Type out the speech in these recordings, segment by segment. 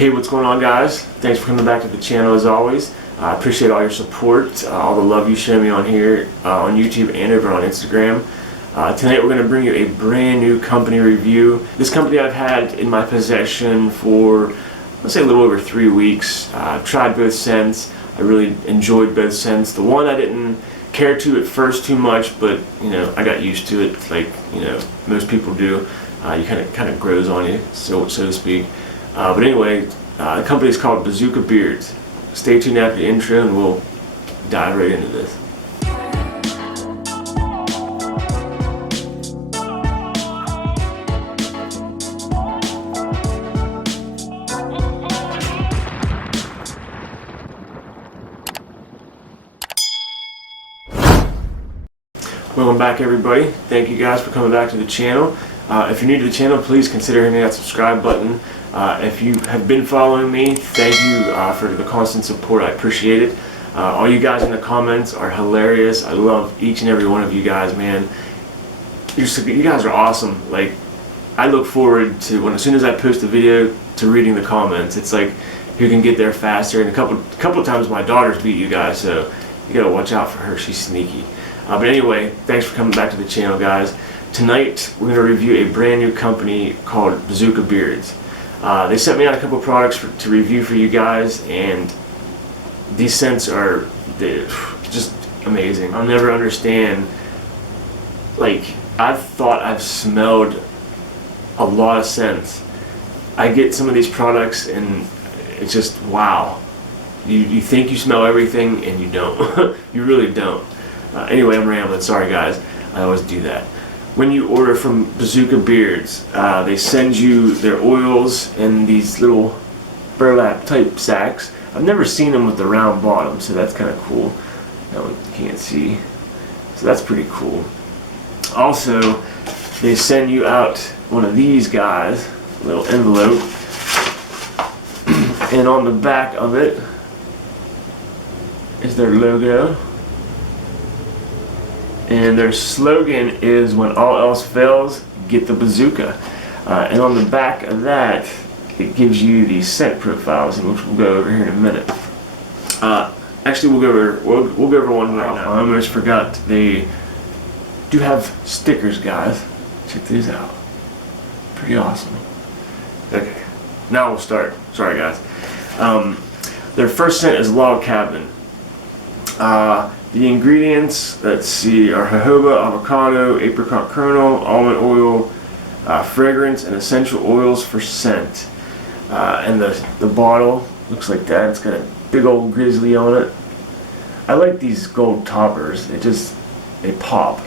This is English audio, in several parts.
Hey, what's going on, guys? Thanks for coming back to the channel as always. I appreciate all your support, all the love you show me on here, on YouTube and over on Instagram. Tonight we're going to bring you a brand new company review. This company I've had in my possession for, let's say, a little over 3 weeks. I've tried both scents. I really enjoyed both scents. The one I didn't care to at first too much, but I got used to it, like most people do. You kind of grows on you, so to speak. But anyway, the company is called Bazooka Beards. Stay tuned after the intro and we'll dive right into this. Welcome back, everybody. Thank you guys for coming back to the channel. If you're new to the channel, please consider hitting that subscribe button. If you have been following me, thank you for the constant support. I appreciate it. All you guys in the comments are hilarious. I love each and every one of you guys, man. You guys are awesome. Like, I look forward to as soon as I post a video to reading the comments. It's like who can get there faster. And a couple of times my daughter's beat you guys, so you gotta watch out for her. She's sneaky. But anyway, thanks for coming back to the channel, guys. Tonight we're gonna review a brand new company called Bazooka Beards. They sent me out a couple products to review for you guys, and these scents are just amazing. I'll never understand, like, I've thought I've smelled a lot of scents. I get some of these products and it's just wow. You think you smell everything and you don't. You really don't. Anyway, I'm rambling, sorry guys, I always do that. When you order from Bazooka Beards, they send you their oils in these little burlap type sacks. I've never seen them with the round bottom, so that's kind of cool. That one you can't see, so that's pretty cool. Also, they send you out one of these guys, a little envelope, and on the back of it is their logo. And their slogan is, when all else fails, get the bazooka. And on the back of that, it gives you the scent profiles, and which we'll go over here in a minute. Actually, we'll go over one right now. I almost forgot, they do have stickers, guys. Check these out. Pretty awesome. Okay, now we'll start. Sorry, guys. Their first scent is Log Cabin. The ingredients, let's see, are jojoba, avocado, apricot kernel, almond oil, fragrance, and essential oils for scent. And the bottle looks like that. It's got a big old grizzly on it. I like these gold toppers. They pop.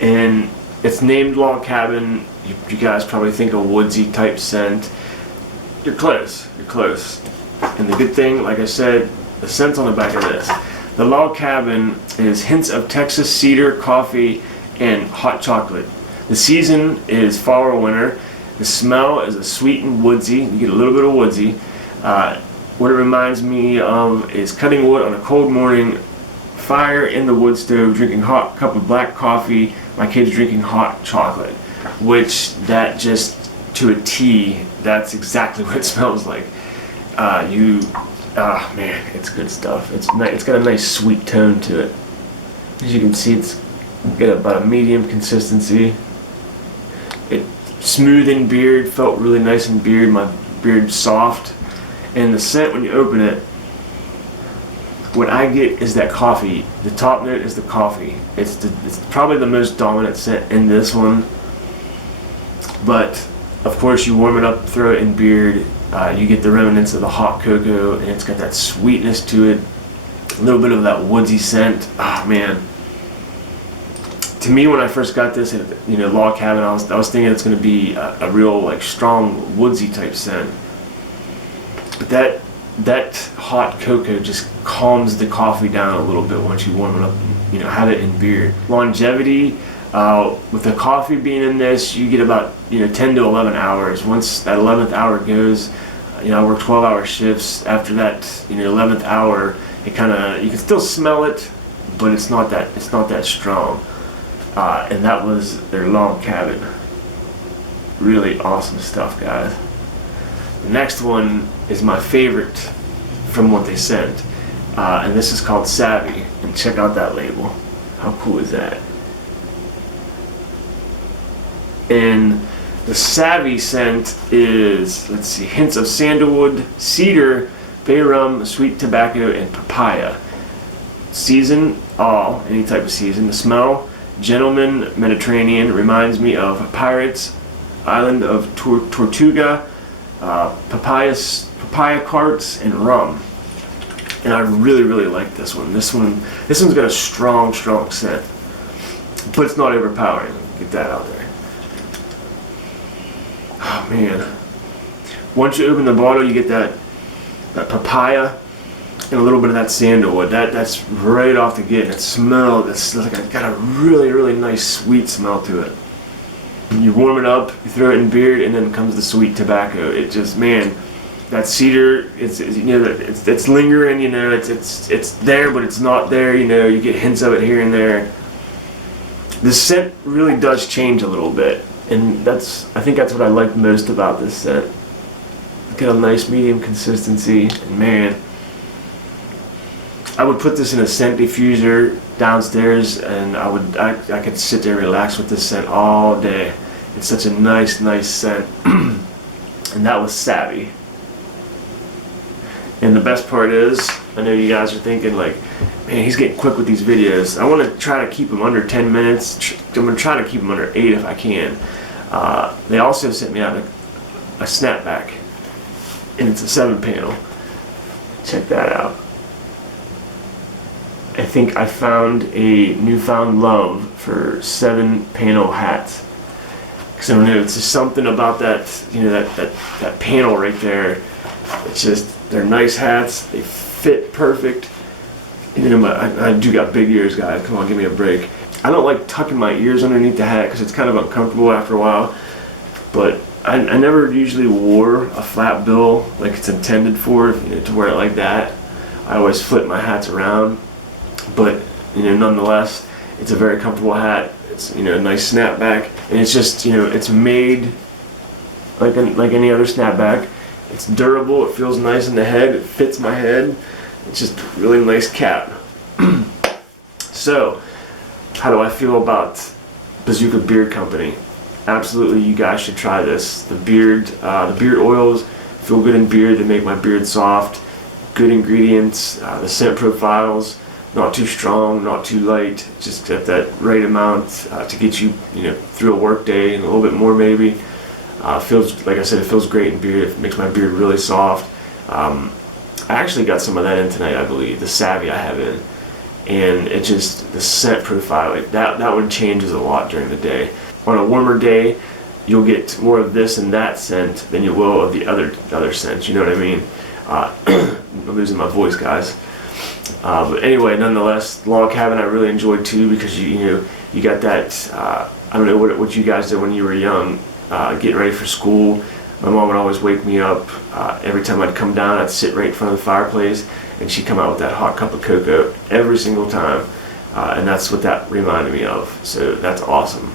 And it's named Log Cabin. You guys probably think a woodsy type scent. You're close. You're close. And the good thing, like I said, the scent's on the back of this. The Log Cabin is hints of Texas cedar, coffee, and hot chocolate. The season is fall or winter. The smell is a sweet and woodsy. You get a little bit of woodsy. What it reminds me of is cutting wood on a cold morning, fire in the wood stove, drinking hot cup of black coffee, my kids drinking hot chocolate. Which, that just to a T, that's exactly what it smells like. Man, it's good stuff. It's got a nice sweet tone to it. As you can see, it's got about a medium consistency. It's smooth in beard, felt really nice in beard. My beard's soft. And the scent, when you open it, what I get is that coffee. The top note is the coffee. It's probably the most dominant scent in this one. But, of course, you warm it up, throw it in beard. You get the remnants of the hot cocoa, and it's got that sweetness to it. A little bit of that woodsy scent. Ah, man. To me, when I first got this, Log Cabin, I was thinking it's going to be a real, like, strong woodsy type scent. But that hot cocoa just calms the coffee down a little bit once you warm it up and, have it in beard. Longevity, with the coffee being in this, you get about 10 to 11 hours. Once that 11th hour goes, I work 12-hour shifts. After that 11th hour, you can still smell it, but it's not that strong. And that was their Log Cabin. Really awesome stuff, guys. The next one is my favorite from what they sent, and this is called Savvy. And check out that label. How cool is that? And the Savvy scent is, let's see, hints of sandalwood, cedar, bay rum, sweet tobacco, and papaya. Season, all, any type of season. The smell, gentleman, Mediterranean, reminds me of pirates, island of Tortuga, papaya carts, and rum. And I really, really like this one. This one's got a strong scent, but it's not overpowering. Get that out there. Oh man! Once you open the bottle, you get that papaya and a little bit of that sandalwood. That's right off the gate. It smells. It's like got a really, really nice sweet smell to it. You warm it up, you throw it in beard, and then comes the sweet tobacco. It just, man, that cedar, it's lingering. It's there, but it's not there. You get hints of it here and there. The scent really does change a little bit, and I think that's what I like most about this scent. It's got a nice medium consistency, and man, I would put this in a scent diffuser downstairs, and I could sit there and relax with this scent all day. It's such a nice scent. And that was Savvy. And the best part is, I know you guys are thinking like, man, he's getting quick with these videos. I want to try to keep them under 10 minutes. I'm going to try to keep them under 8 if I can. They also sent me out a snapback, and it's a 7-panel. Check that out. I think I found a newfound love for 7-panel hats. Because I don't know, it's just something about that, that panel right there. It's just, they're nice hats. They fit perfect. I do got big ears, guys. Come on, give me a break. I don't like tucking my ears underneath the hat because it's kind of uncomfortable after a while. But I never usually wore a flat bill like it's intended for, to wear it like that. I always flip my hats around. But nonetheless, it's a very comfortable hat. It's a nice snapback, and it's just it's made like any other snapback. It's durable. It feels nice in the head. It fits my head. It's just a really nice cap. So, how do I feel about Bazooka Beard Company? Absolutely, you guys should try this. The beard oils feel good in beard. They make my beard soft. Good ingredients. The scent profiles. Not too strong, not too light, just at that right amount to get you, through a work day and a little bit more maybe. Feels, like I said, it feels great in beard. It makes my beard really soft. I actually got some of that in tonight, I believe. The Savvy I have in, and it just, the scent profile, that one changes a lot during the day. On a warmer day, you'll get more of this and that scent than you will of the other scents. You know what I mean? I'm losing my voice, guys. But anyway, nonetheless, log cabin I really enjoyed too, because you got that. I don't know what you guys did when you were young, getting ready for school. My mom would always wake me up. Every time I'd come down, I'd sit right in front of the fireplace, and she'd come out with that hot cup of cocoa every single time, and that's what that reminded me of. So that's awesome.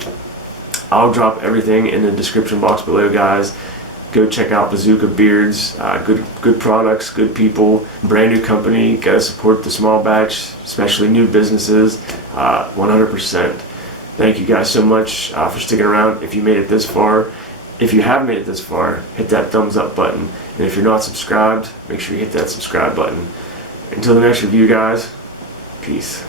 I'll drop everything in the description box below, guys. Go check out Bazooka Beards. Good products, good people, brand new company. Gotta support the small batch, especially new businesses. 100%. Thank you guys so much for sticking around. If you made it this far, if you have made it this far, hit that thumbs up button. And if you're not subscribed, make sure you hit that subscribe button. Until the next review, guys, peace.